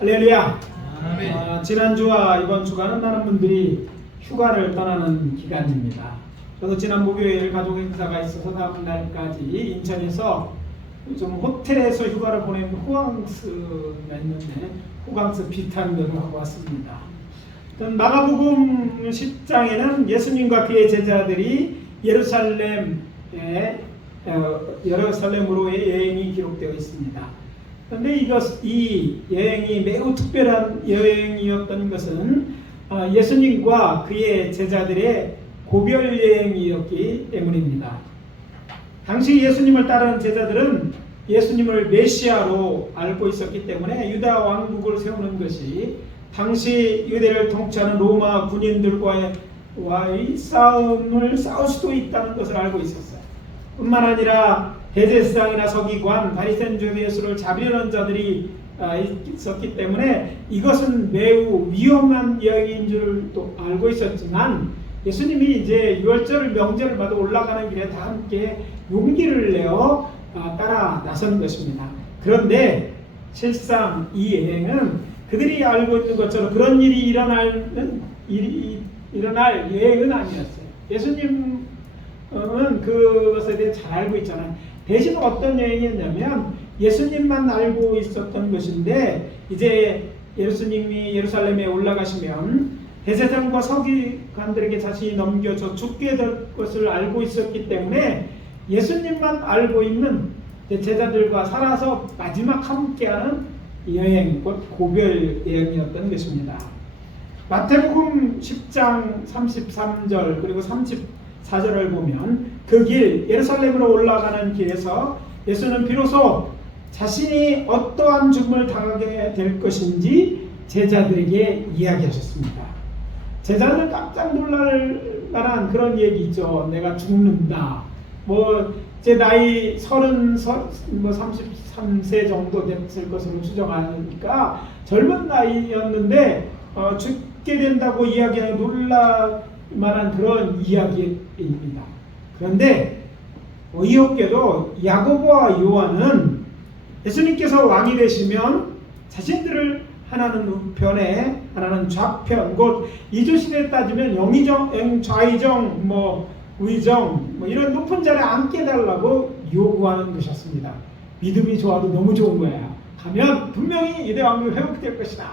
할렐루야. 아멘. 지난주와 이번 주간은 많은 분들이 휴가를 떠나는 기간입니다. 저도 지난 목요일 가족 행사가 있어서 다음 날까지 인천에서 좀 호텔에서 휴가를 보낸 호캉스가 있는데 호캉스 비슷한 대로 하고 왔습니다. 마가복음 10장에는 예수님과 그의 제자들이 예루살렘으로의 여행이 기록되어 있습니다. 그런데 이 여행이 매우 특별한 여행이었던 것은 예수님과 그의 제자들의 고별 여행이었기 때문입니다. 당시 예수님을 따르는 제자들은 예수님을 메시아로 알고 있었기 때문에 유다 왕국을 세우는 것이 당시 유대를 통치하는 로마 군인들과의 싸움을 싸울 수도 있다는 것을 알고 있었어요. 뿐만 아니라 대제사장이나 서기관, 바리새인들 예수를 잡으려는 자들이 있었기 때문에 이것은 매우 위험한 여행인 줄도 알고 있었지만 예수님이 이제 유월절 명절을 받아 올라가는 길에 다 함께 용기를 내어 따라 나선 것입니다. 그런데 실상 이 여행은 그들이 알고 있는 것처럼 그런 일이 일어날 여행은 아니었어요. 예수님은 그것에 대해 잘 알고 있잖아요. 대신 어떤 여행이었냐면 예수님만 알고 있었던 것인데 이제 예수님이 예루살렘에 올라가시면 대제사장과 서기관들에게 자신이 넘겨져 죽게 될 것을 알고 있었기 때문에 예수님만 알고 있는 제자들과 살아서 마지막 함께하는 여행, 곧 고별 여행이었던 것입니다. 마태복음 10장 33절 그리고 34절을 보면 그 길 예루살렘으로 올라가는 길에서 예수는 비로소 자신이 어떠한 죽음을 당하게 될 것인지 제자들에게 이야기하셨습니다. 제자들 깜짝 놀랄 만한 그런 얘기죠. 내가 죽는다. 제 나이 33세 정도 됐을 것으로 추정하니까 젊은 나이였는데 죽게 된다고 이야기하는 놀랄 만한 그런 이야기입니다. 그런데 어이없게도 야고보와 요한은 예수님께서 왕이 되시면 자신들을 하나는 우편에 하나는 좌편, 곧 이조시대에 따지면 영의정, 좌의정, 우의정 이런 높은 자리에 앉게 해달라고 요구하는 것이었습니다. 믿음이 좋아도 너무 좋은 거야. 가면 분명히 이대 왕국이 회복될 것이다.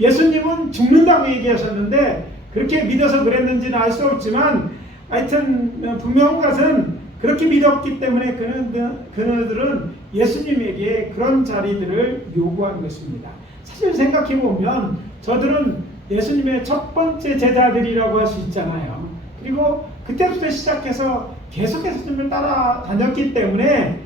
예수님은 죽는다고 얘기하셨는데 그렇게 믿어서 그랬는지는 알 수 없지만 하여튼 분명한 것은 그렇게 믿었기 때문에 그들은 예수님에게 그런 자리들을 요구한 것입니다. 사실 생각해보면 저들은 예수님의 첫 번째 제자들이라고 할 수 있잖아요. 그리고 그때부터 시작해서 계속해서 예수님을 따라다녔기 때문에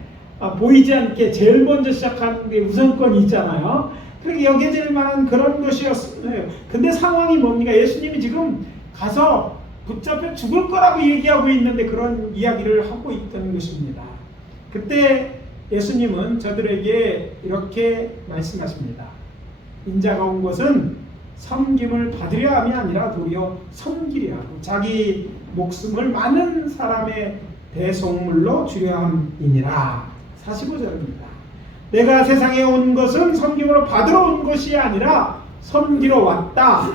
보이지 않게 제일 먼저 시작하는 게 우선권이 있잖아요. 그렇게 여겨질 만한 그런 것이었어요. 근데 상황이 뭡니까? 예수님이 지금 가서 붙잡혀 죽을 거라고 얘기하고 있는데 그런 이야기를 하고 있던 것입니다. 그때 예수님은 저들에게 이렇게 말씀하십니다. 인자가 온 것은 섬김을 받으려 함이 아니라 도리어 섬기려 하고 자기 목숨을 많은 사람의 대속물로 주려 함이니라. 45절입니다. 내가 세상에 온 것은 섬김으로 받으러 온 것이 아니라 섬기러 왔다.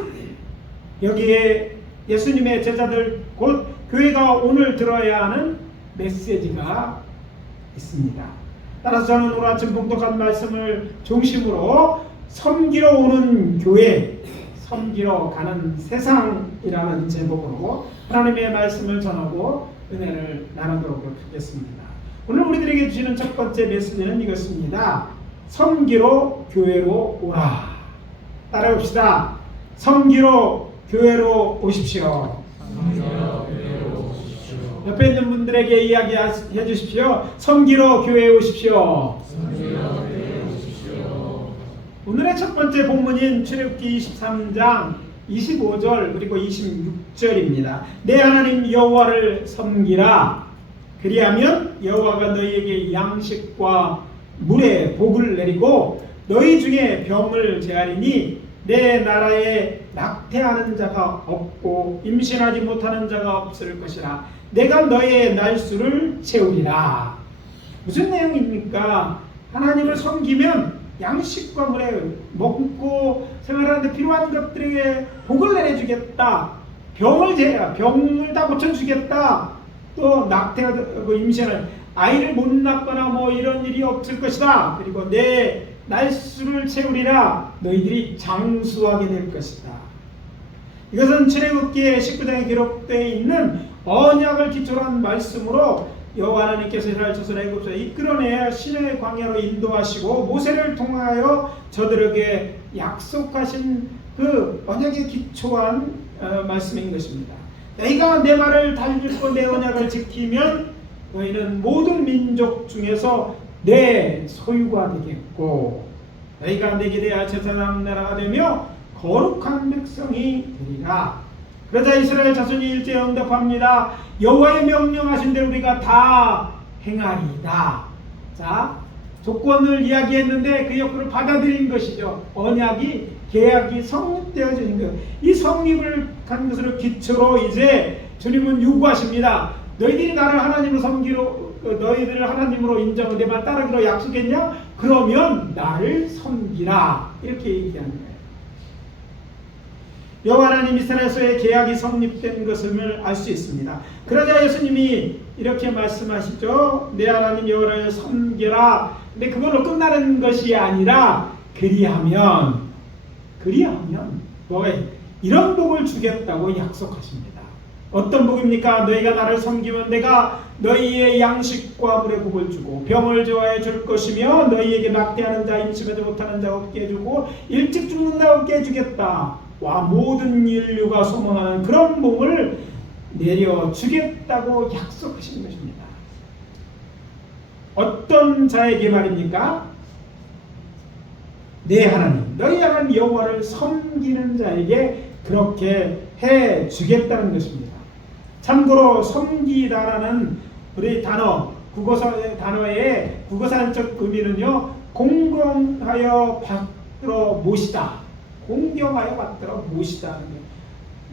여기에 예수님의 제자들 곧 교회가 오늘 들어야 하는 메시지가 있습니다. 따라서 저는 오늘 아침 봉독한 말씀을 중심으로 섬기러 오는 교회, 섬기러 가는 세상이라는 제목으로 하나님의 말씀을 전하고 은혜를 나누도록 하겠습니다. 오늘 우리들에게 주시는 첫 번째 메시지는 이것입니다. 섬기러 교회로 오라. 따라합시다. 섬기러 교회로 오십시오. 옆에 있는 분들에게 이야기해 주십시오. 섬기러 교회에 오십시오. 오늘의 첫 번째 본문인 출애굽기 23장 25절 그리고 26절입니다. 내 하나님 여호와를 섬기라. 그리하면 여호와가 너희에게 양식과 물의 복을 내리고 너희 중에 병을 제하리니 내 나라에 낙태하는 자가 없고 임신하지 못하는 자가 없을 것이라. 내가 너의 날수를 채우리라. 무슨 내용입니까? 하나님을 섬기면 양식과 물에 먹고 살아가는데 필요한 것들에게 복을 내려주겠다. 병을 다 고쳐주겠다. 또 낙태하고 임신을 아이를 못 낳거나 뭐 이런 일이 없을 것이다. 그리고 내 날수를 채우리라. 너희들이 장수하게 될 것이다. 이것은 출애굽기 19장에 기록되어 있는 언약을 기초로 한 말씀으로 여호와 하나님께서 이스라엘 자손을 애굽에서 이끌어내 시내의 광야로 인도하시고 모세를 통하여 저들에게 약속하신 그 언약에 기초한 말씀인 것입니다. 너희가 내 말을 달듣고 내 언약을 지키면 너희는 모든 민족 중에서 내 소유가 되겠고 너희가 내게 대하여 제사장 나라가 되며 거룩한 백성이 되리라. 그러자 이스라엘 자손이 일제히 응답합니다. 여호와의 명령하신 대로 우리가 다 행하리이다. 자, 조건을 이야기했는데 그 역할을 받아들인 것이죠. 언약이, 계약이 성립되어지는 것. 이 성립을 한 것으로 기초로 이제 주님은 요구하십니다. 너희들이 나를 하나님으로 섬기로, 너희들을 하나님으로 인정하고 내 말 따르기로 약속했냐? 그러면 나를 섬기라. 이렇게 얘기하는 거예요. 여호와 하나님 이스라엘에서의 계약이 성립된 것을 알 수 있습니다. 그러자 예수님이 이렇게 말씀하시죠. 내 하나님 여호와를 섬겨라. 근데 그걸로 끝나는 것이 아니라 그리하면 뭐가 이런 복을 주겠다고 약속하십니다. 어떤 복입니까? 너희가 나를 섬기면 내가 너희의 양식과 물의 복을 주고 병을 좋아해 줄 것이며 너희에게 낙태하는 자, 임신하지 못하는 자 없게 해주고 일찍 죽는 자 없게 해주겠다. 와, 모든 인류가 소망하는 그런 복을 내려주겠다고 약속하신 것입니다. 어떤 자에게 말입니까? 내 하나님, 너희 하나님 여호와를 섬기는 자에게 그렇게 해주겠다는 것입니다. 참고로 섬기다라는 우리 단어, 국어사의 단어의 국어사적 의미는요, 공경하여 받들어 모시다. 공경하여 받들어 모시다는 것.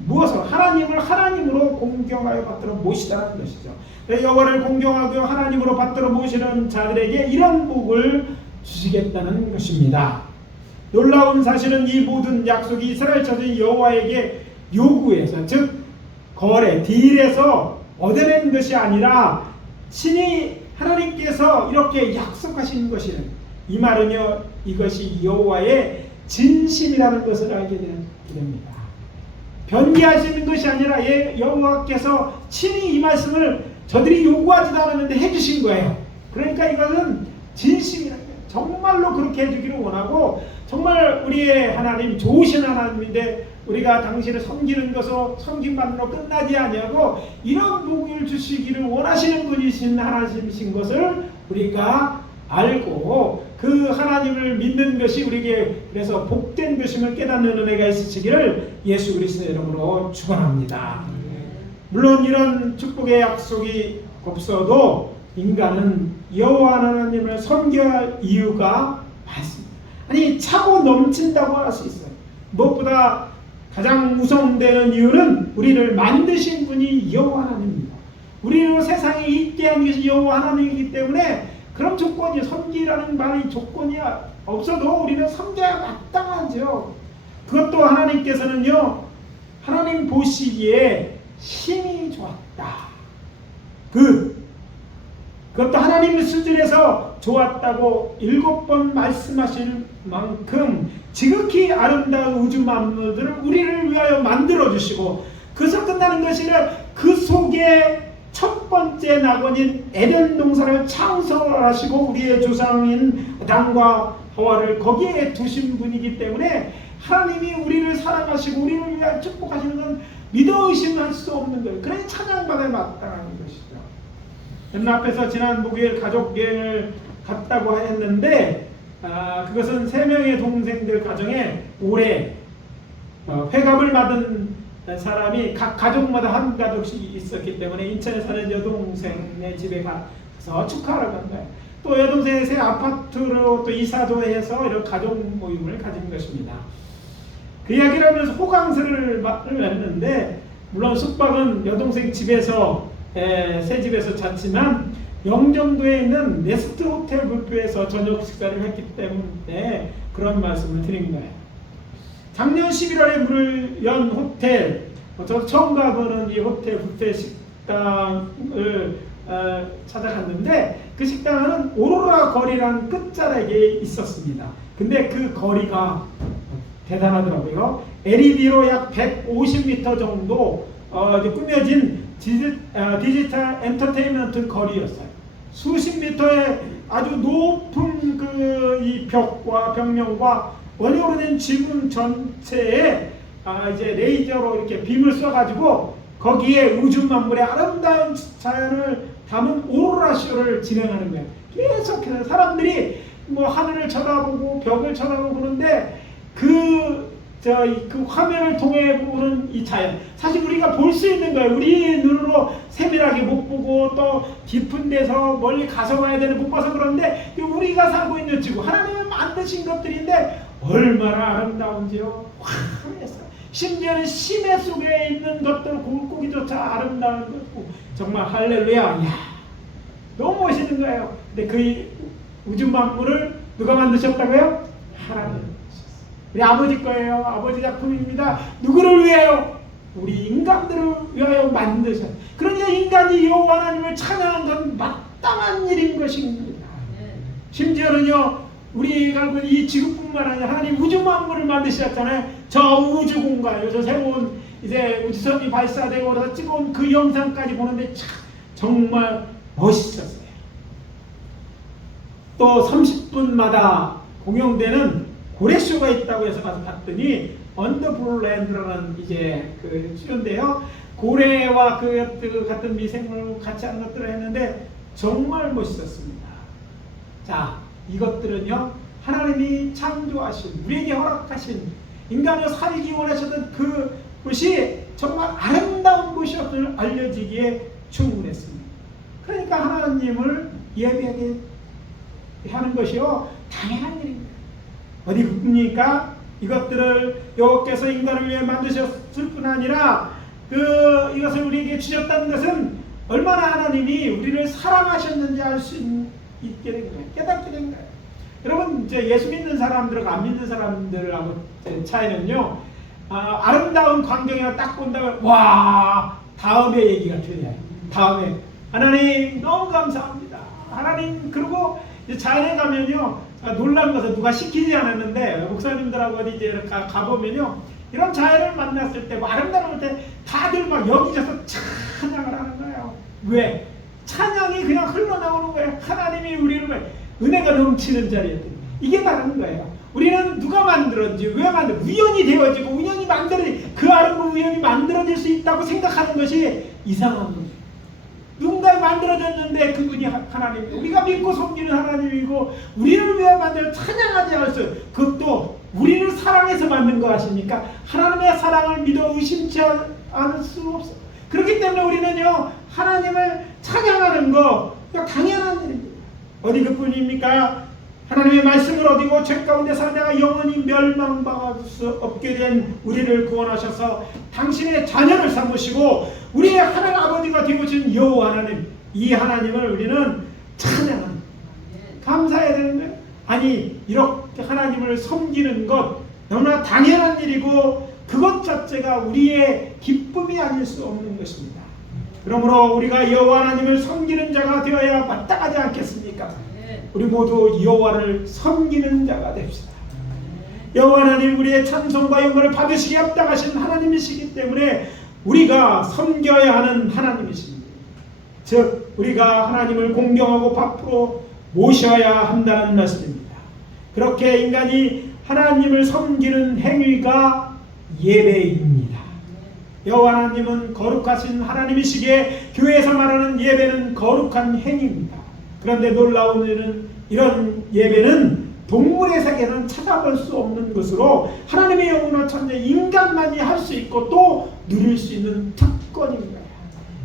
무엇을? 하나님을 하나님으로 공경하여 받들어 모시다는 것이죠. 여호와를 공경하고 하나님으로 받들어 모시는 자들에게 이런 복을 주시겠다는 것입니다. 놀라운 사실은 이 모든 약속이 이스라엘 자손이 여호와에게 요구해서, 즉 거래, 딜에서 얻어낸 것이 아니라 신이 하나님께서 이렇게 약속하신 것이는, 이 말은요, 이것이 여호와의 진심이라는 것을 알게 됩니다. 변기하시는 것이 아니라 여호와께서 친히 이 말씀을 저들이 요구하지도 않았는데 해주신 거예요. 그러니까 이것은 진심이라는 거예요. 정말로 그렇게 해주기를 원하고, 정말 우리의 하나님, 좋으신 하나님인데 우리가 당신을 섬기는 것으로 섬김만으로 끝나지 아니하고 이런 복을 주시기를 원하시는 분이신 하나님이신 것을 우리가 알고 그 하나님을 믿는 것이 우리에게 그래서 복된 것임을 깨닫는 은혜가 있으시기를 예수 그리스도의 이름으로 축원합니다. 물론 이런 축복의 약속이 없어도 인간은 여호와 하나님을 섬겨야 할 이유가 많습니다. 아니, 차고 넘친다고 할 수 있어요. 무엇보다 가장 우선되는 이유는 우리를 만드신 분이 여호와 하나님입니다. 우리를 세상에 있게 한 것이 여호와 하나님이기 때문에 그런 조건이, 섬기라는 말이 조건이 없어도 우리는 섬겨야 마땅하죠. 그것도 하나님께서는요, 하나님 보시기에 힘이 좋았다. 그것도 하나님의 수준에서 좋았다고 7번 말씀하실 만큼 지극히 아름다운 우주 만물들을 우리를 위하여 만들어주시고, 그래서 끝나는 것이 아니라 그 속에 첫 번째 낙원인 에덴 동산을 창설하시고 우리의 조상인 아담과 하와를 거기에 두신 분이기 때문에 하나님이 우리를 사랑하시고 우리를 위하여 축복하시는 건 믿어 의심할 수 없는 거예요. 그러니 찬양받아야 마땅한 것이죠. 여러분 앞에서 지난 목요일 가족 여행을 갔다고 했는데 그것은 3명의 동생들 가정에 올해 회갑을 받은 사람이 각 가족마다 한 가족씩 있었기 때문에 인천에 사는 여동생의 집에 가서 축하하러 간 거예요. 또 여동생의 새 아파트로 또 이사도 해서 이런 가족 모임을 가진 것입니다. 그 이야기를 하면서 호강세를 했는데, 물론 숙박은 여동생 집에서 새 집에서 잤지만 영종도에 있는 네스트 호텔 뷔페에서 저녁 식사를 했기 때문에 그런 말씀을 드린 거예요. 작년 11월에 문을 연 호텔, 저도 처음 가보는 이 호텔 뷔페 식당을 찾아갔는데 그 식당은 오로라 거리라는 끝자락에 있었습니다. 근데 그 거리가 대단하더라고요. LED로 약 150m 정도 꾸며진 디지털 엔터테인먼트 거리였어요. 수십 미터의 아주 높은 이 벽과 벽면과 원형으로 된 지붕 전체에 이제 레이저로 이렇게 빔을 쏴가지고 거기에 우주 만물의 아름다운 자연을 담은 오로라 쇼를 진행하는 거예요. 계속해서 사람들이 뭐 하늘을 쳐다보고 벽을 쳐다보고 그러는데 그 화면을 통해 보는 이 자연, 사실 우리가 볼 수 있는 거예요. 우리 눈으로 세밀하게 못 보고 또 깊은 데서 멀리 가서 봐야 되는 못 봐서 그런데 우리가 살고 있는 지구, 하나님이 만드신 것들인데 얼마나 아름다운지요. 화려했어요. 심지어는 심해 속에 있는 것들, 물고기조차 아름다운 것고 정말 할렐루야. 이야, 너무 멋있는 거예요. 근데 그 우주 만물을 누가 만드셨다고요? 하나님. 우리 아버지 거예요. 아버지 작품입니다. 누구를 위하여? 우리 인간들을 위하여 만드셨. 그러니까 인간이 여호와 하나님을 찬양하는 건 마땅한 일인 것입니다. 심지어는요, 우리가 알고 있는 이 지구뿐만 아니라 하나님 우주 만물을 만드셨잖아요. 저 우주 공간, 요새 새로운 이제 우주선이 발사되고 그래서 찍어온 그 영상까지 보는데 참 정말 멋있었어요. 또 30분마다 공연되는 고래쇼가 있다고 해서 가서 봤더니 언더블루랜드라는 이제 그 쇼인데요. 고래와 그 같은 미생물 같이 하는 것들을 했는데 정말 멋있었습니다. 자, 이것들은요, 하나님이 창조하신, 우리에게 허락하신, 인간을 살기 원하셨던 그것이 정말 아름다운 것이었음을 알려지기에 충분했습니다. 그러니까 하나님을 예배하게 하는 것이요, 당연한 일입니다. 어디 굽니까? 이것들을 여호와께서 인간을 위해 만드셨을 뿐 아니라 이것을 우리에게 주셨다는 것은 얼마나 하나님이 우리를 사랑하셨는지 알 수 있게 된 거예요. 깨닫게 된 거예요. 여러분, 이제 예수 믿는 사람들과 안 믿는 사람들하고 차이는요, 아름다운 광경이나 딱 본다면 와, 다음에 얘기가 틀려요. 다음에 하나님 너무 감사합니다. 하나님, 그리고 이제 자연에 가면요, 놀란 것은 누가 시키지 않았는데 목사님들하고 어디 이제 가보면요, 이런 자연을 만났을 때, 뭐 아름다울 때 다들 막 여기저서 찬양을 하는 거예요. 왜? 찬양이 그냥 흘러나오는 거예요. 하나님이 우리를 은혜가 넘치는 자리에 이게 다른 거예요. 우리는 누가 만들었는지, 왜 우연히 되어지고 우연히 그 아름다운 우연히 만들어질 수 있다고 생각하는 것이 이상한 거예요. 누군가 만들어졌는데 그분이 하나님, 우리가 믿고 섬기는 하나님이고 우리를 위해 만들어 찬양하지 않을 수, 그것도 우리를 사랑해서 만든 거 아십니까? 하나님의 사랑을 믿어 의심치 않을 수 없어. 그렇기 때문에 우리는요, 하나님을 찬양하는 거 당연한 일입니다. 어디 그뿐입니까? 하나님의 말씀을 어디고 죄 가운데 살다가 영원히 멸망받을 수 없게 된 우리를 구원하셔서 당신의 자녀를 삼으시고 우리의 하나님 아버지가 되어주신 여호와 하나님, 이 하나님을 우리는 찬양합니다. 감사해야 되는 거예요. 아니, 이렇게 하나님을 섬기는 것 너무나 당연한 일이고 그것 자체가 우리의 기쁨이 아닐 수 없는 것입니다. 그러므로 우리가 여호와 하나님을 섬기는 자가 되어야 마땅하지 않겠습니까? 우리 모두 여호와를 섬기는 자가 됩시다. 여호와 하나님, 우리의 찬송과 영광을 받으시기 합당하신 하나님이시기 때문에 우리가 섬겨야 하는 하나님이십니다. 즉, 우리가 하나님을 공경하고 밖으로 모셔야 한다는 말씀입니다. 그렇게 인간이 하나님을 섬기는 행위가 예배입니다. 여호와 하나님은 거룩하신 하나님이시기에 교회에서 말하는 예배는 거룩한 행위입니다. 그런데 놀라운 일은 이런 예배는 동물의 세계는 찾아볼 수 없는 것으로 하나님의 영혼을 천재 인간만이 할 수 있고 또 누릴 수 있는 특권입니다.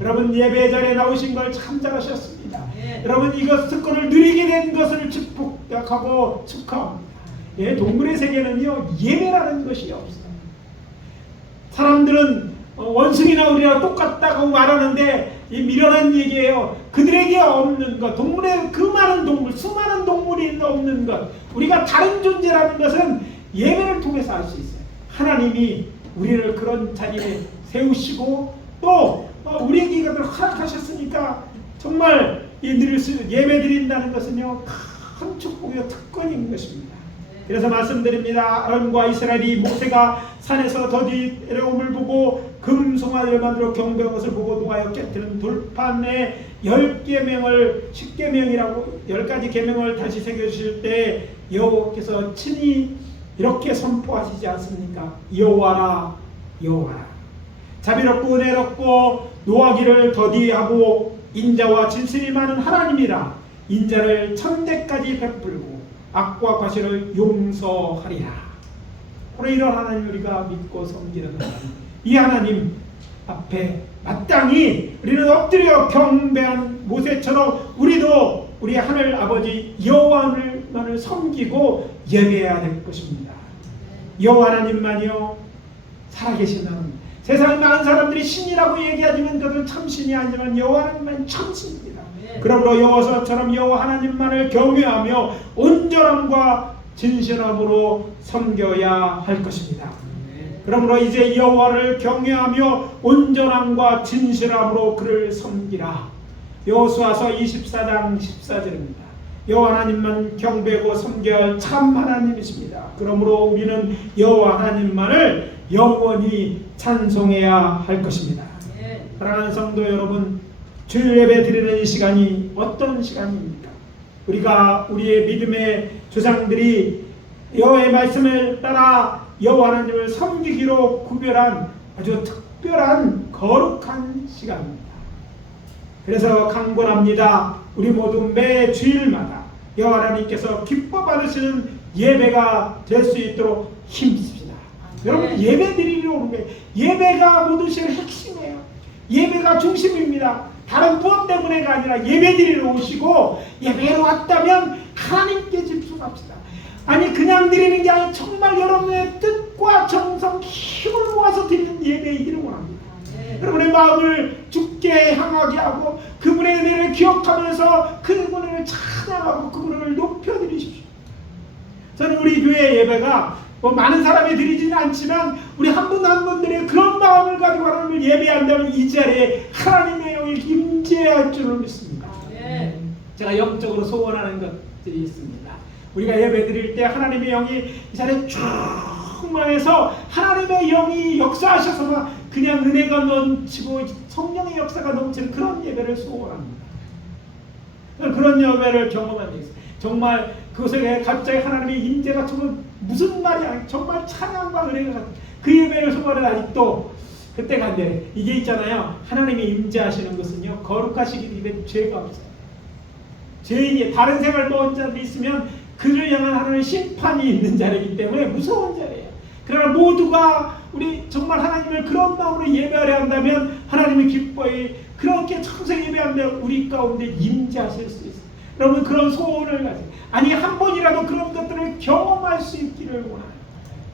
여러분, 예배 자리에 나오신 걸 참 잘하셨습니다. 여러분, 이것 특권을 누리게 된 것을 축복하고 축하합니다. 예, 동물의 세계는요, 예배라는 것이 없어요. 사람들은 원숭이나 우리랑 똑같다고 말하는데 이 미련한 얘기예요. 그들에게 없는 것, 동물의 그 많은 동물, 수많은 동물이 없는 것, 우리가 다른 존재라는 것은 예배를 통해서 알 수 있어요. 하나님이 우리를 그런 자리에 세우시고 또 우리에게 이것을 허락하셨으니까 정말 예배 드린다는 것은요 큰 축복이요 특권인 것입니다. 그래서 말씀드립니다. 아론과 이스라엘이 모세가 산에서 더디 내려옴을 보고 금송아지를 만들어 경배한 것을 보고 노아여 깨뜨린 돌판에 10계명을 10계명이라고 10가지 계명을 다시 새겨주실 때 여호와께서 친히 이렇게 선포하시지 않습니까? 여호와라 여호와라 자비롭고 은혜롭고 노하기를 더디하고 인자와 진실이 많은 하나님이라 인자를 천대까지 베풀고 악과 과실을 용서하리라. 바로 이런 하나님 우리가 믿고 섬기는 하나님, 이 하나님 앞에 마땅히 우리는 엎드려 경배한 모세처럼 우리도 우리 하늘 아버지 여호와만을 섬기고 예배해야 될 것입니다. 여호와 하나님만이요 살아계신 하나님. 세상에 많은 사람들이 신이라고 얘기하지만 그들은 참신이 아니지만 여호와 하나님만 참신입니다. 그러므로 여호와처럼 여호와 하나님만을 경외하며 온전함과 진실함으로 섬겨야 할 것입니다. 그러므로 이제 여호와를 경외하며 온전함과 진실함으로 그를 섬기라. 여호수아서 24장 14절입니다. 여호와 하나님만 경배하고 섬겨야 할 참 하나님이십니다. 그러므로 우리는 여호와 하나님만을 영원히 찬송해야 할 것입니다. 사랑하는 성도 여러분, 주일 예배 드리는 이 시간이 어떤 시간입니까? 우리가 우리의 믿음의 조상들이 여호와의 말씀을 따라 여호와 하나님을 섬기기로 구별한 아주 특별한 거룩한 시간입니다. 그래서 강권합니다. 우리 모두 매 주일마다 여호와 하나님께서 기뻐 받으시는 예배가 될 수 있도록 힘씁시다. 여러분 예배 드리러 오는 게 예배가 모든 시의 핵심이에요. 예배가 중심입니다. 다른 무엇 때문에가 아니라 예배 드리러 오시고 예배로 왔다면 하나님께 집중합시다. 아니 그냥 드리는 게 아니라 정말 여러분의 뜻과 정성 힘을 모아서 드리는 예배이기를 원합니다. 여러분의 마음을 주께 향하게 하고 그분의 은혜를 기억하면서 그분을 찬양하고 그분을 높여드리십시오. 저는 우리 교회 예배가 많은 사람이 드리지는 않지만 우리 한 분 한 분들의 그런 마음을 가지고 하나님을 예배한다면 이 자리에 하나님의 영이 임재할 줄을 믿습니다. 제가 영적으로 소원하는 것들이 있습니다. 우리가 예배 드릴 때 하나님의 영이 이 자리에 충만해서 하나님의 영이 역사하셔서 그냥 은혜가 넘치고 성령의 역사가 넘치는 그런 예배를 소원합니다. 그런 예배를 경험한 적이 있어요. 정말 그곳에 갑자기 하나님의 임재가 정말 무슨 말이야 정말 찬양과 은혜가 그 예배를 소원을 아직도 그때 간대. 이게 있잖아요. 하나님이 임재하시는 것은요 거룩하시기 때문에 죄가 없어요. 죄인이 다른 생활 모은 자들이 있으면 그를 향한 하나님의 심판이 있는 자리이기 때문에 무서운 자리예요. 그러나 모두가 우리 정말 하나님을 그런 마음으로 예배하려 한다면 하나님의 기뻐해 그렇게 청생 예배한다면 우리 가운데 임재하실 수 있어요. 여러분 그런 소원을 가지고 아니 한 번이라도 그런 것들을 경험할 수 있기를 원하는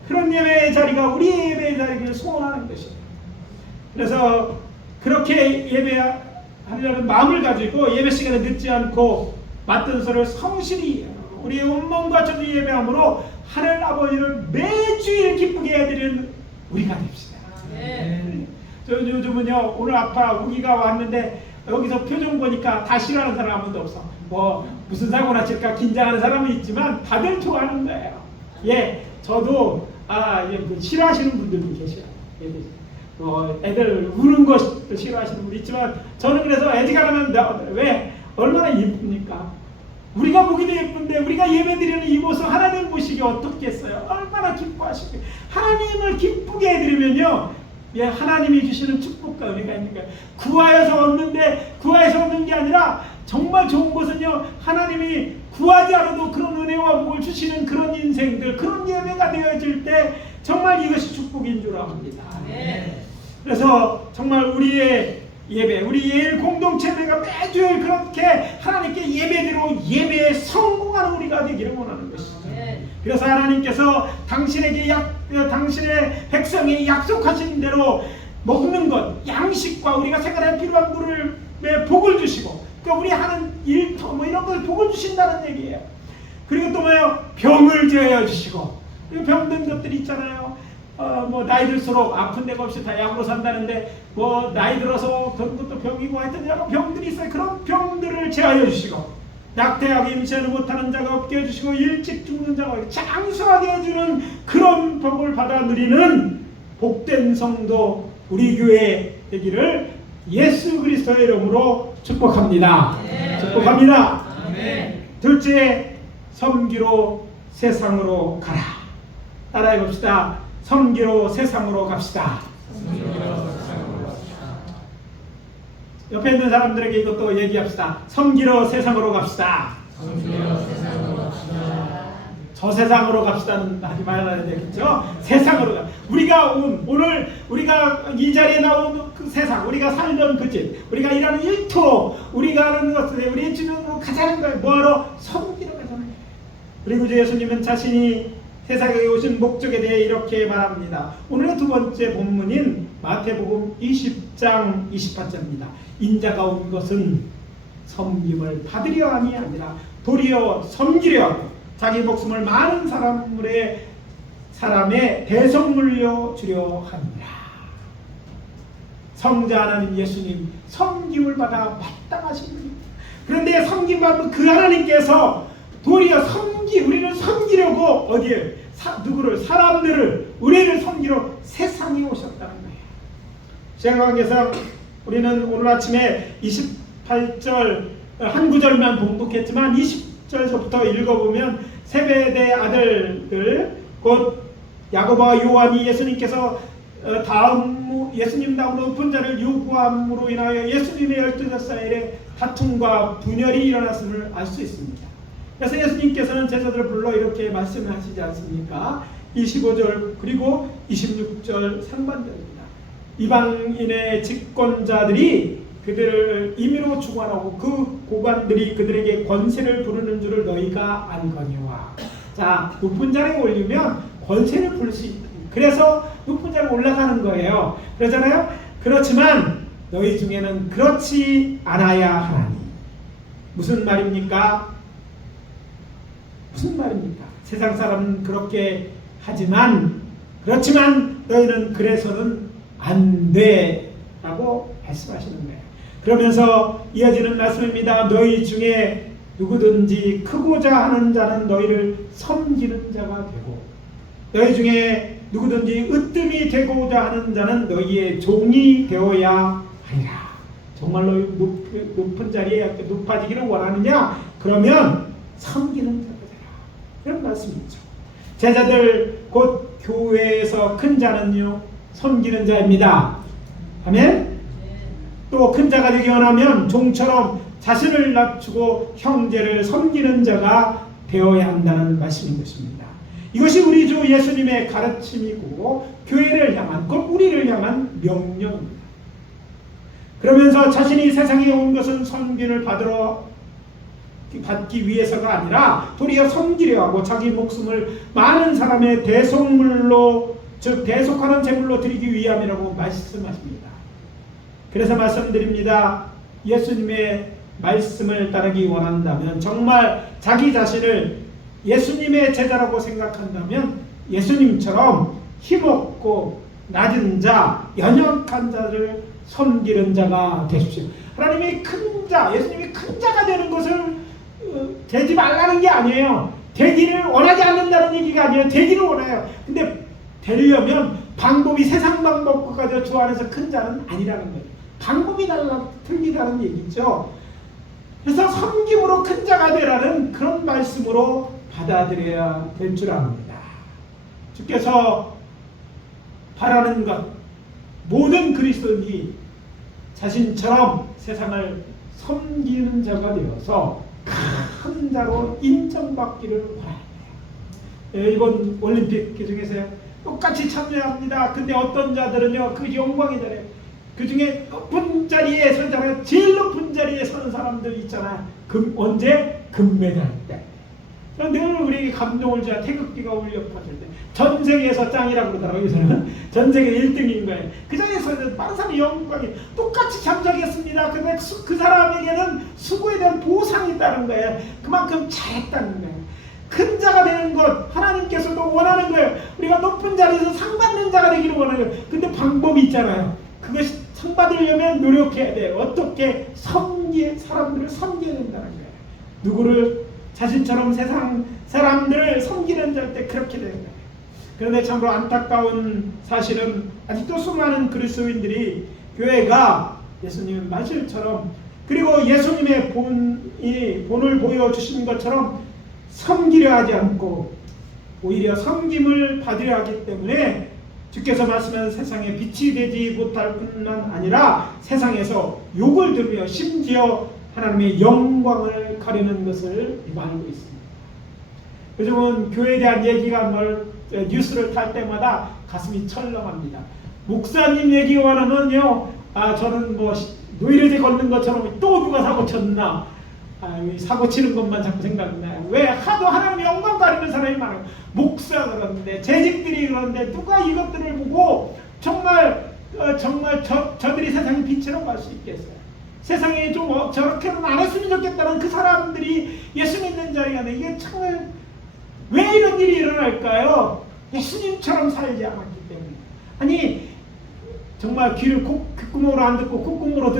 그런 예배의 자리가 우리의 예배의 자리를 소원하는 것입니다. 그래서 그렇게 예배하려는 마음을 가지고 예배 시간에 늦지 않고 맡은 소를 성실히 우리의 온몸과 전이 예배함으로 하늘 아버지를 매주일 기쁘게 해드리는 우리가 됩시다. 저 요즘은요 오늘 아빠 우기가 왔는데 여기서 표정 보니까 다 싫어하는 사람 아무도 없어. 뭐 무슨 사고나 칠까 긴장하는 사람은 있지만 다들 좋아하는 거예요. 예, 저도 싫어하시는 분들도 계셔요. 애들 우는 것도 싫어하시는 분도 있지만 저는 그래서 애지간하면 왜 얼마나 예쁩니까? 우리가 보기도 예쁜데 우리가 예배드리는 이 모습 하나님 보시기 어떻겠어요? 얼마나 기뻐하시게 하나님을 기쁘게 해드리면요 예, 하나님이 주시는 축복과 은혜가 있는 거예요. 구하여서 얻는데 구하여서 얻는 게 아니라 정말 좋은 것은요 하나님이 구하지 않아도 그런 은혜와 복을 주시는 그런 인생들 그런 예배가 되어질 때 정말 이것이 축복인 줄 압니다. 그래서 정말 우리의 예배, 우리 예일 공동체가 매주일 그렇게 하나님께 예배대로 예배에 성공하는 우리가 되기를 원하는 것이죠. 그래서 하나님께서 당신의 백성이 약속하신 대로 먹는 것, 양식과 우리가 생활에 필요한 물을 복을 주시고, 그러니까 우리 하는 일터 뭐 이런 걸 복을 주신다는 얘기예요. 그리고 또 뭐예요? 병을 제하여 주시고, 병든 것들이 있잖아요. 뭐 나이 들수록 아픈 데가 없이 다 약으로 산다는데 뭐 나이 들어서 그것도 병이고 하여튼 여러 병들이 있어요. 그런 병들을 제하여 주시고 낙태하게 임신을 못하는 자가 없게 해주시고 일찍 죽는 자가 없게 장수하게 해주는 그런 복을 받아 누리는 복된 성도 우리 교회 되기를 예수 그리스도의 이름으로 축복합니다. 축복합니다. 둘째, 섬기로 세상으로 가라. 따라해 봅시다. 섬기로 세상으로 갑시다. 옆에 있는 사람들에게 이것도 얘기합시다. 섬기러 세상으로 갑시다. 저 세상으로 갑시다는 하지 말아야 되겠죠. 세상으로 가. 오늘 우리가 이 자리에 나온 그 세상, 우리가 살던 그 집, 우리가 일하는 일터로 우리가 하는 것을 우리의 주변으로 가자는 거예요. 뭐하러? 섬기러 가자는 거예요. 그리고 예수님은 자신이 세상에 오신 목적에 대해 이렇게 말합니다. 오늘의 두 번째 본문인 마태복음 20장 28절입니다. 인자가 온 것은 섬김을 받으려 함이 아니라 도리어 섬기려 하고 자기 목숨을 많은 사람의 대속물로 주려 합니다. 성자 하나님 예수님 섬김을 받아 마땅하신 분입니다. 그런데 섬김받은 그 하나님께서 도리어 우리를 섬기려고 어디에 누구를 사람들을 우리를 섬기러 세상에 오셨다는 거예요. 시간관계상 우리는 오늘 아침에 28절 한 구절만 봉독했지만 20절서부터 읽어보면 세베대 아들들 곧 야고보와 요한이 예수님께서 예수님 다음 높은 자를 요구함으로 인하여 예수님의 12살에 다툼과 분열이 일어났음을 알 수 있습니다. 그래서 예수님께서는 제자들을 불러 이렇게 말씀을 하시지 않습니까? 25절 그리고 26절 상반절입니다. 이방인의 집권자들이 그들을 임의로 주관하고 그 고관들이 그들에게 권세를 부르는 줄을 너희가 알거니와. 자, 높은 자리에 올리면 권세를 부를 수 있다. 그래서 높은 자리에 올라가는 거예요. 그러잖아요. 그렇지만 너희 중에는 그렇지 않아야 하나니. 무슨 말입니까? 무슨 말입니까? 세상 사람은 그렇게 하지만 그렇지만 너희는 그래서는 안 돼 라고 말씀하시는 거예요. 그러면서 이어지는 말씀입니다. 너희 중에 누구든지 크고자 하는 자는 너희를 섬기는 자가 되고 너희 중에 누구든지 으뜸이 되고자 하는 자는 너희의 종이 되어야 하리라. 정말로 높은 자리에 높아지기를 원하느냐? 그러면 섬기는 자가 되라. 이런 말씀이죠. 제자들 곧 교회에서 큰 자는요 섬기는 자입니다. 아멘. 또 큰 자가 되기 원하면 종처럼 자신을 낮추고 형제를 섬기는 자가 되어야 한다는 말씀인 것입니다. 이것이 우리 주 예수님의 가르침이고 교회를 향한 곧 우리를 향한 명령입니다. 그러면서 자신이 세상에 온 것은 섬김을 받기 위해서가 아니라 도리어 섬기려 하고 자기 목숨을 많은 사람의 대속물로 즉 대속하는 제물로 드리기 위함이라고 말씀하십니다. 그래서 말씀드립니다. 예수님의 말씀을 따르기 원한다면 정말 자기 자신을 예수님의 제자라고 생각한다면 예수님처럼 힘없고 낮은 자, 연약한 자를 섬기는 자가 되십시오. 하나님이 큰 자, 예수님이 큰 자가 되는 것을 되지 말라는 게 아니에요. 되기를 원하지 않는다는 얘기가 아니에요. 되기를 원해요. 근데 되려면 방법이 세상 방법까지 주 안에서 큰 자는 아니라는 거예요. 방법이 틀리다는 얘기죠. 그래서 섬김으로 큰 자가 되라는 그런 말씀으로 받아들여야 될 줄 압니다. 주께서 바라는 것, 모든 그리스도인이 자신처럼 세상을 섬기는 자가 되어서 큰 자로 인정받기를 바랍니다. 이번 올림픽 중에서요 똑같이 참여합니다. 근데 어떤 자들은요 그 영광이잖아요. 그 중에 높은 자리에 서잖아요. 제일 높은 자리에 서는 사람들 있잖아요. 언제? 금메달 때. 늘 우리에게 감동을 주자. 태극기가 울려 퍼질 때. 전 세계에서 짱이라고 그러더라고요. 요새는. 전 세계 1등인 거예요. 그 자리에서 많은 사람이 영광이 똑같이 참석했습니다. 근데 그 사람에게는 수고에 대한 보상이 있다는 거예요. 그만큼 잘했다는 거예요. 큰 자가 되는 것 하나님께서도 원하는 거예요. 우리가 높은 자리에서 상 받는 자가 되기를 원하는 거예요. 근데 방법이 있잖아요. 그것이 상 받으려면 노력해야 돼요. 어떻게 사람들을 섬겨야 된다는 거예요. 누구를? 자신처럼 세상 사람들을 섬기는 자 때 그렇게 되는 거예요. 그런데 참으로 안타까운 사실은 아직도 수많은 그리스도인들이 교회가 예수님 말씀처럼 그리고 예수님의 본을 보여주신 것처럼 섬기려 하지 않고 오히려 섬김을 받으려 하기 때문에 주께서 말씀하신 세상에 빛이 되지 못할 뿐만 아니라 세상에서 욕을 들으며 심지어 하나님의 영광을 가리는 것을 알고 있습니다. 요즘은 교회에 대한 얘기가 뉴스를 탈 때마다 가슴이 철렁합니다. 목사님 얘기가 나면요, 저는 뭐 노이로제 걷는 것처럼 또 누가 사고 쳤나, 사고 치는 것만 자꾸 생각나요. 왜? 하도 하나님의 영광 가리는 사람이 많아요. 목사가 그런데, 재직들이 그런데 누가 이것들을 보고 정말 저들이 세상의 빛이라고 할 수 있겠어요. 세상에 좀 저렇게는 안 했으면 좋겠다는 그 사람들이 예수 믿는 자리가 돼. 이게 정말 왜 이런 일이 일어날까요? 예수님처럼 살지 않았기 때문에. 아니 정말 귀를 콧구멍으로 안 듣고 콧구멍으로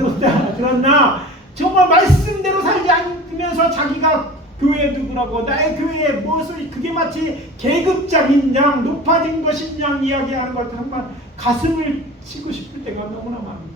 들었나 정말 말씀대로 살지 않으면서 자기가 교회 누구라고 나의 교회에 무엇을 그게 마치 계급장인 양 높아진 것인 양 이야기하는 걸 정말 가슴을 치고 싶을 때가 너무나 많은 거예요.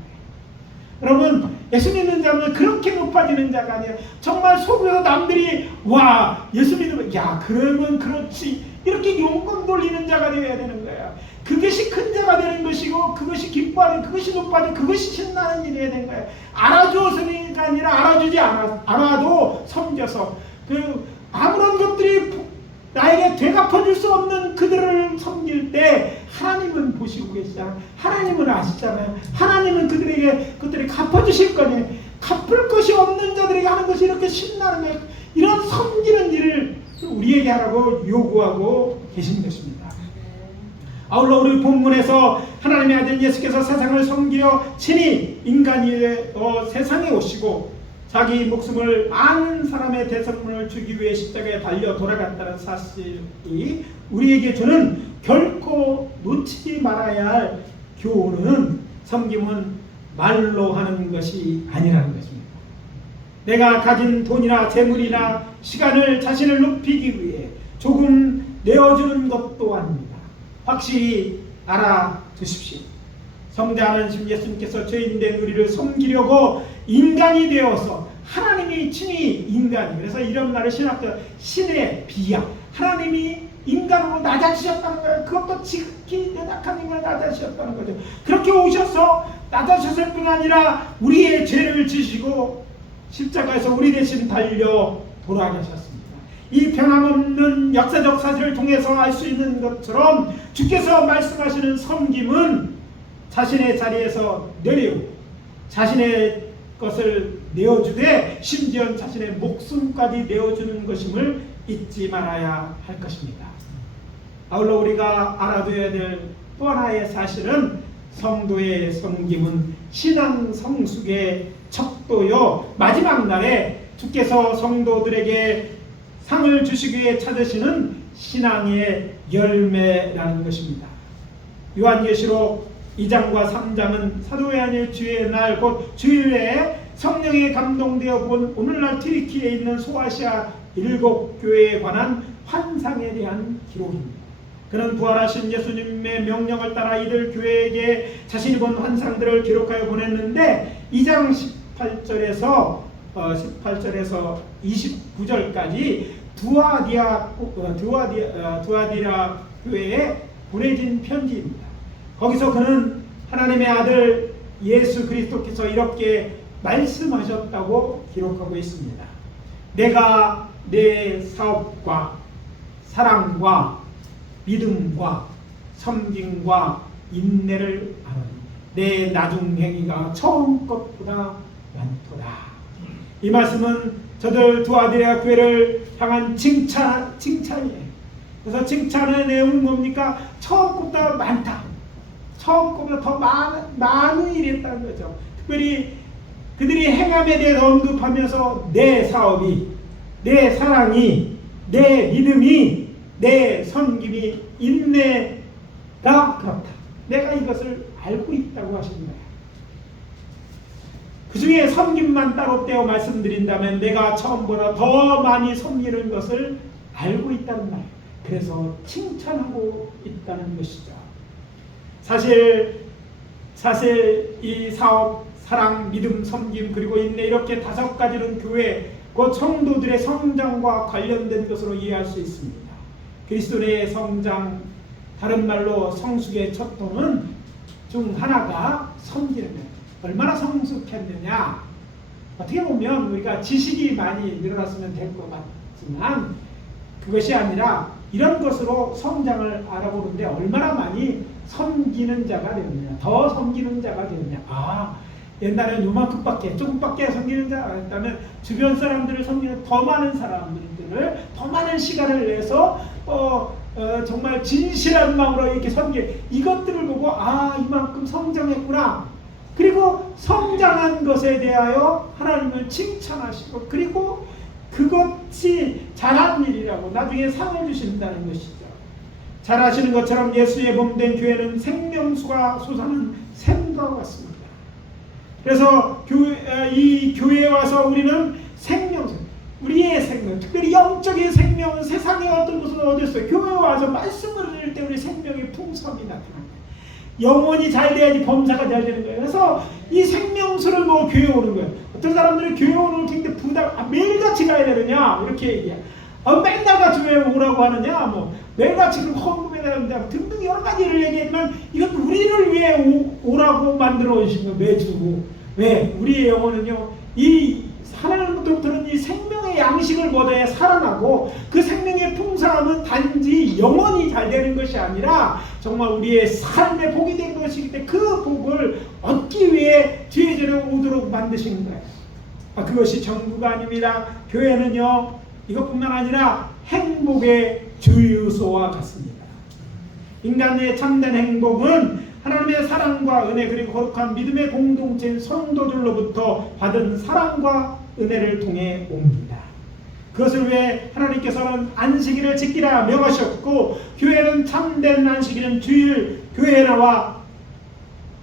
여러분 예수 믿는 자는 그렇게 높아지는 자가 아니라 정말 속에서 남들이 와 예수 믿으면 야 그러면 그렇지 이렇게 영광 돌리는 자가 되어야 되는 거야. 그것이 큰 자가 되는 것이고 그것이 기뻐하는 그것이 높아지는 그것이 신나는 일이 되는 거야. 알아주어서가 아니라 알아주지 않아도 섬겨서 아무런 것들이 나에게 되갚아줄 수 없는 그들을 섬길 때 하나님은 보시고 계시잖아요. 하나님은 아시잖아요. 하나님은 그들이 갚아주실 거니 갚을 것이 없는 자들에게 하는 것이 이렇게 신나는 거예요. 이런 섬기는 일을 우리에게 하라고 요구하고 계신 것입니다. 아울러 우리 본문에서 하나님의 아들 예수께서 세상을 섬기려 친히 인간이 세상에 오시고 자기 목숨을 많은 사람의 대성문을 주기 위해 십자가에 달려 돌아갔다는 사실이 우리에게 주는 결코 놓치지 말아야 할 교훈은 섬김은 말로 하는 것이 아니라는 것입니다. 내가 가진 돈이나 재물이나 시간을 자신을 높이기 위해 조금 내어주는 것도 아닙니다. 확실히 알아두십시오. 성자하는 예수님께서 죄인된 우리를 섬기려고 인간이 되어서 하나님이 친히 인간이 그래서 이런 말을 신학적 신의 비야 하나님이 인간으로 낮아지셨다는 거예요. 그것도 지극히 연약한 인간을 낮아지셨다는 거죠. 그렇게 오셔서 낮아지셨을 뿐 아니라 우리의 죄를 지시고 십자가에서 우리 대신 달려 돌아가셨습니다. 이 변함없는 역사적 사실을 통해서 알 수 있는 것처럼 주께서 말씀하시는 섬김은 자신의 자리에서 내려오고 자신의 것을 내어주되 심지어 자신의 목숨까지 내어주는 것임을 잊지 말아야 할 것입니다. 아울러 우리가 알아둬야 될 또 하나의 사실은 성도의 섬김은 신앙 성숙의 척도요 마지막 날에 주께서 성도들에게 상을 주시기 위해 찾으시는 신앙의 열매라는 것입니다. 요한계시록 2장과 3장은 사도 요한의 주의 날 곧 주일에 성령에 감동되어 본 오늘날 튀르키예에 있는 소아시아 7교회에 관한 환상에 대한 기록입니다. 그는 부활하신 예수님의 명령을 따라 이들 교회에게 자신이 본 환상들을 기록하여 보냈는데 2장 18절에서 29절까지 두아디라 교회에 보내진 편지입니다. 거기서 그는 하나님의 아들 예수 그리스도께서 이렇게 말씀하셨다고 기록하고 있습니다. 내가 내 사업과 사랑과 믿음과 섬김과 인내를 아노니 내 나중행위가 처음 것보다 많도다. 이 말씀은 저들 두아디라 교회를 향한 칭찬이에요. 그래서 칭찬의 내용은 뭡니까? 처음보다 많다. 처음보다 더 많은 일이 했다는 거죠. 특별히 그들이 행함에 대해서 언급하면서 내 사업이, 내 사랑이, 내 믿음이, 내 섬김이, 인내가 그렇다. 내가 이것을 알고 있다고 하십니다. 그 중에 섬김만 따로 떼어 말씀드린다면 내가 처음보다 더 많이 섬기는 것을 알고 있다는 말. 그래서 칭찬하고 있다는 것이죠. 사실 이 사업, 사랑, 믿음, 섬김, 그리고 인내 이렇게 5가지는 교회, 곧 성도들의 성장과 관련된 것으로 이해할 수 있습니다. 그리스도의 성장, 다른 말로 성숙의 첫 도는 중 하나가 섬기는 거예요. 얼마나 성숙했느냐. 어떻게 보면 우리가 지식이 많이 늘어났으면 될 것 같지만 그것이 아니라 이런 것으로 성장을 알아보는데 얼마나 많이 섬기는 자가 되었느냐, 더 섬기는 자가 되었느냐. 옛날에는 요만큼밖에, 조금밖에 섬기는 자가 했다면 주변 사람들을 섬기는 더 많은 사람들을 더 많은 시간을 내서 정말 진실한 마음으로 이렇게 섬기, 이것들을 보고 이만큼 성장했구나. 그리고 성장한 것에 대하여 하나님을 칭찬하시고, 그리고 그것이 잘한 일이라고 나중에 상을 주신다는 것이죠. 잘 아시는 것처럼 예수의 몸된 교회는 생명수가 솟아나는 샘과 같습니다. 그래서 이 교회에 와서 우리는 생명수, 우리의 생명, 특별히 영적인 생명은 세상의 어떤 곳은 어디였어요? 교회에 와서 말씀을 들을 때 우리 생명의 풍성이 나타납니다. 영혼이 잘 돼야지 범사가 잘 되는 거예요. 그래서 이 생명수를 보고 교회 오는 거예요. 어떤 사람들은 교회 오는 걸 굉장히 매일같이 가야 되느냐 이렇게 얘기해요. 맨날 같이 왜 오라고 하느냐, 매일같이 그럼 헌금해야 된다 등등 여러 가지를 얘기했지만 이건 우리를 위해 오라고 만들어 오신 거예요. 매주. 왜? 우리의 영혼은요, 이 하나님부터는 이 생명의 양식을 먹어야 살아나고, 그 생명의 풍성함은 단지 영혼이 잘 되는 것이 아니라 정말 우리의 삶의 복이 된 것이기 때문에 그 복을 얻기 위해 주의 전에 오도록 만드신 거예요. 그것이 전부가 아닙니다. 교회는요, 이것뿐만 아니라 행복의 주유소와 같습니다. 인간의 참된 행복은 하나님의 사랑과 은혜, 그리고 거룩한 믿음의 공동체인 성도들로부터 받은 사랑과 은혜를 통해 옵니다. 그것을 위해 하나님께서는 안식일을 지키라 명하셨고, 교회는 참된 안식일은 주일 교회에 나와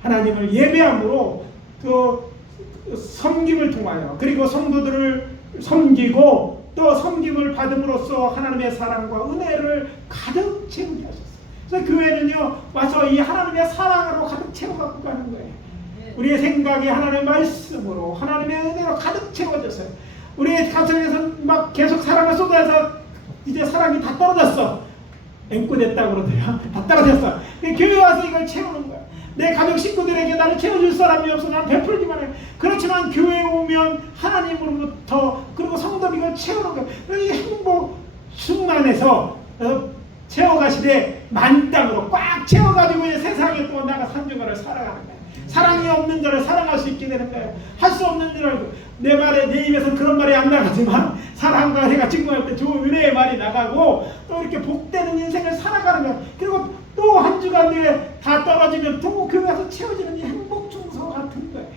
하나님을 예배함으로 그 섬김을 통하여, 그리고 성도들을 섬기고 또 섬김을 받음으로써 하나님의 사랑과 은혜를 가득 채우게 하셨어요. 그래서 교회는요, 와서 이 하나님의 사랑으로 가득 채워갖고 가는 거예요. 우리의 생각이 하나님의 말씀으로, 하나님의 은혜로 가득 채워졌어요. 우리의 가정에서 막 계속 사랑을 쏟아서 이제 사랑이 다 떨어졌어. 앵꼬됐다고 그러더라고요. 다 떨어졌어. 교회 와서 이걸 채우는 거야. 내 가족 식구들에게 나를 채워줄 사람이 없어. 난 베풀기만 해. 그렇지만 교회에 오면 하나님으로부터, 그리고 성도가 이걸 채우는 거야. 이 행복 충만해서 채워가시되 만땅으로 꽉 채워가지고 이제 세상에 또 나가 산중가를 살아가는 거야. 사랑이 없는 자를 사랑할 수 있게 되는 거예요. 할 수 없는 자를, 내 입에서 그런 말이 안 나가지만 사랑과 내가 증거할 때 좋은 은혜의 말이 나가고, 또 이렇게 복되는 인생을 살아가는 거예요. 그리고 또 한 주간 뒤에 다 떨어지면 또 교회 와서 채워지는 이 행복 충소 같은 거예요.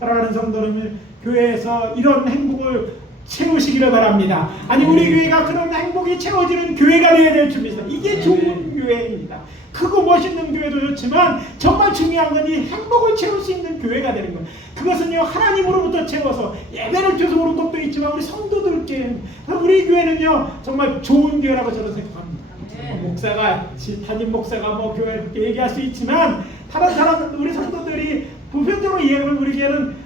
사랑하는 성도는 교회에서 이런 행복을 채우시기를 바랍니다. 아니, 우리 교회가 그런 행복이 채워지는 교회가 되어야 될 줄 믿습니다. 이게 좋은 교회입니다. 크고 멋있는 교회도 좋지만 정말 중요한 건 이 행복을 채울 수 있는 교회가 되는 거예요. 그것은요, 하나님으로부터 채워서 예배를 줘서 오는 것도 있지만 우리 성도들께, 우리 교회는요 정말 좋은 교회라고 저는 생각합니다. 목사가, 담임 목사가 교회 이렇게 얘기할 수 있지만 다른 사람, 우리 성도들이 보편적으로 이해하면 우리 교회는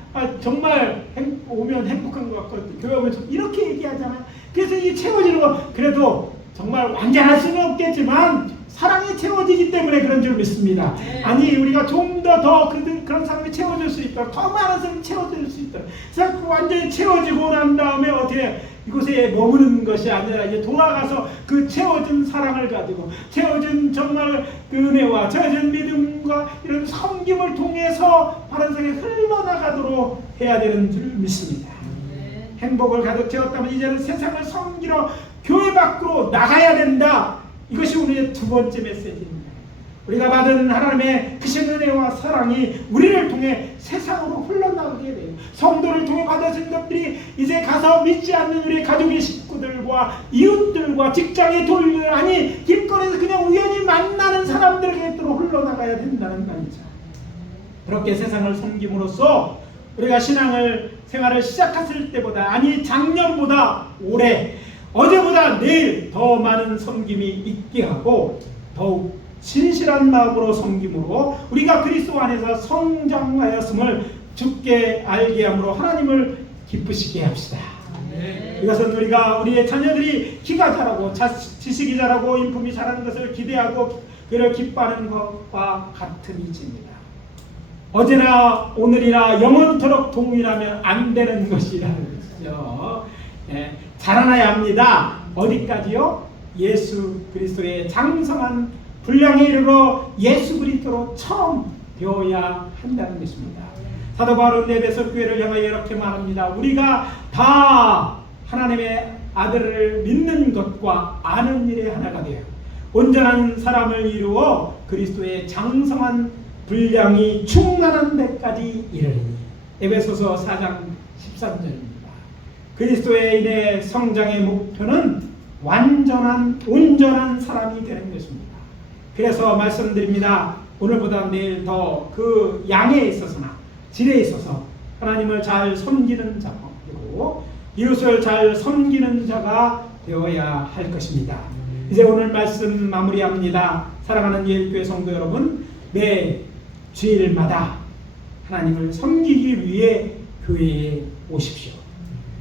정말 오면 행복한 것 같고, 교회 오면 이렇게 얘기하잖아요. 그래서 이 채워지는 거, 그래도 정말 완전할 수는 없겠지만 사랑이 채워지기 때문에 그런 줄 믿습니다. 아니, 우리가 좀 더 그런 사람이 채워질 수 있다, 더 많은 사람이 채워질 수 있다. 그래서 완전히 채워지고 난 다음에 어떻게 이곳에 머무는 것이 아니라 이제 돌아가서 그 채워진 사랑을 가지고, 채워진 정말 그 은혜와 채워진 믿음과 이런 섬김을 통해서 다른 세상에 흘러나가도록 해야 되는 줄 믿습니다. 행복을 가득 채웠다면 이제는 세상을 섬기러 교회 밖으로 나가야 된다. 이것이 우리의 두 번째 메시지입니다. 우리가 받은 하나님의 크신 은혜와 사랑이 우리를 통해 세상으로 흘러나오게 돼요. 성도를 통해 받아진 것들이 이제 가서 믿지 않는 우리 가족의 식구들, 친구들과 이웃들과 직장의 동료들, 아니 길거리에서 그냥 우연히 만나는 사람들에게 또 흘러나가야 된다는 말이죠. 그렇게 세상을 섬김으로써 우리가 생활을 시작했을 때보다, 아니 작년보다 올해, 어제보다 내일 더 많은 섬김이 있게 하고 더욱 진실한 마음으로 섬김으로 우리가 그리스도 안에서 성장하였음을 주께 알게 함으로 하나님을 기쁘시게 합시다. 이것은 우리의 자녀들이 키가 자라고 지식이 자라고 인품이 자라는 것을 기대하고 그를 기뻐하는 것과 같은 이치입니다. 어제나 오늘이나 영원토록 동일하면 안 되는 것이라는 것이죠. 자라나야 합니다. 어디까지요? 예수 그리스도의 장성한 분량에 이르러 예수 그리스도로 처음 되어야 한다는 것입니다. 사도 바울은 에베소 교회를 향하여 이렇게 말합니다. 우리가 다 하나님의 아들을 믿는 것과 아는 일에 하나가 되어 온전한 사람을 이루어 그리스도의 장성한 분량이 충만한 데까지 이르리니. 에베소서 4장 13절입니다. 그리스도의 인해 성장의 목표는 온전한 사람이 되는 것입니다. 그래서 말씀드립니다. 오늘보다 내일 더 그 양에 있어서나 질에 있어서 하나님을 잘 섬기는 자가, 그리고 이웃을 잘 섬기는 자가 되어야 할 것입니다. 이제 오늘 말씀 마무리합니다. 사랑하는 예일교회 성도 여러분, 매 주일마다 하나님을 섬기기 위해 교회에 오십시오.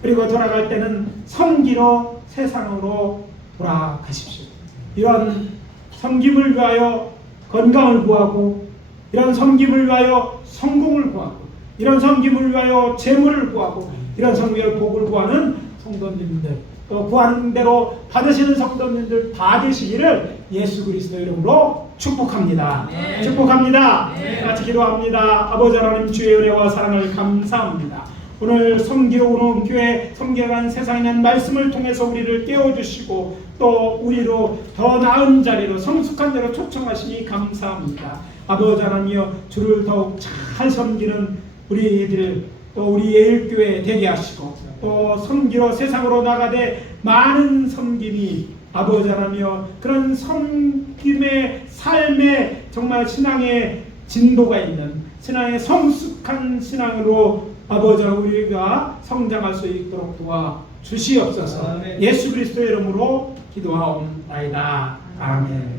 그리고 돌아갈 때는 섬기러 세상으로 돌아가십시오. 이런 섬김을 위하여 건강을 구하고, 이런 섬김을 위하여 성공을 구하고, 이런 섬김을 위하여 재물을 구하고, 이런 섬김을 복을 구하는 성도님들, 또 구하는 대로 받으시는 성도님들 다 되시기를 예수 그리스도 이름으로 축복합니다. 네. 축복합니다. 네. 같이 기도합니다. 아버지 하나님, 주의 은혜와 사랑을 감사합니다. 오늘 섬겨오는 교회, 섬겨간 세상에 있는 말씀을 통해서 우리를 깨워주시고 또 우리로 더 나은 자리로, 성숙한 자리로 초청하시니 감사합니다. 아버지 하나님이여, 주를 더욱 잘 섬기는 우리들, 또 우리 예일교회 되게 하시고, 또 섬기러 세상으로 나가되 많은 섬김이 아버지 하나님이여, 그런 섬김의 삶에 정말 신앙의 진도가 있는, 신앙의 성숙한 신앙으로 아버지 우리가 성장할 수 있도록 도와 주시옵소서. 예수 그리스도의 이름으로 기도하옵나이다. 아멘.